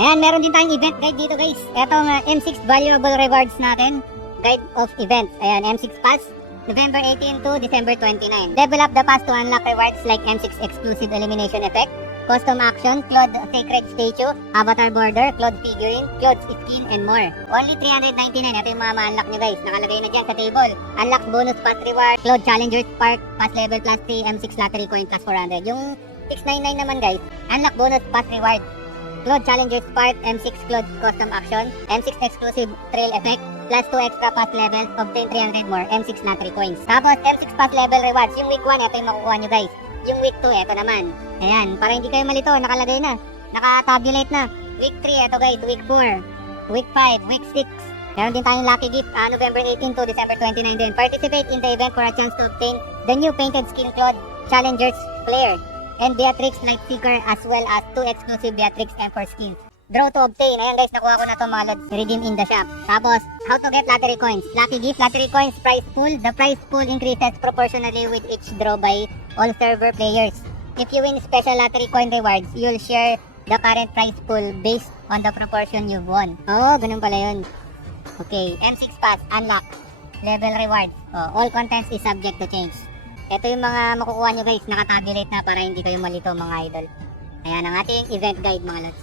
Ayan, meron din tayong event guide dito guys. Etong M6 valuable rewards natin. Guide of events. Ayan, M6 Pass, November 18 to December 29. Level up the pass to unlock rewards like M6 exclusive elimination effect, custom action, Claude sacred statue, avatar border, Claude figurine, Claude skin, and more. Only 399. Ito yung mga ma-unlock nyo guys. Nakalagay na dyan sa table. Unlock bonus pass reward, Claude Challengers Spark, pass level plus 3, M6 lottery coin plus 400. Yung 699 naman guys, unlock bonus pass reward, Claude Challengers Spark, M6 Claude custom action, M6 exclusive trail effect, plus 2 extra pass levels, obtain 300 more M6 lottery coins. Tapos M6 pass level rewards, yung week 1, ito yung makukuha nyo guys. Yung week 2, ito naman. Ayan, para hindi kayo malito, nakalagay na. Naka-tabulate na. Week 3, ito guys. Week 4, Week 5, Week 6. Meron din tayong lucky gift, November 18 to December 29 din. Participate in the event for a chance to obtain the new painted skin Claude Challengers Flare and Beatrix Light Seeker, as well as 2 exclusive Beatrix M4 skins. Draw to obtain. Ayan guys, nakuha ko na to mga lods. Redeem in the shop. Tapos, how to get lottery coins. Lucky gift, lottery coins, prize pool. The prize pool increases proportionally with each draw by all server players. If you win special lottery coin rewards, you'll share the current prize pool based on the proportion you've won. Oo, ganun pala yun. Okay, M6 Pass, unlock. Level rewards. All contents is subject to change. Ito yung mga makukuha nyo guys, nakatabulate na para hindi kayo malito mga idol. Ayan ang ating event guide mga lods.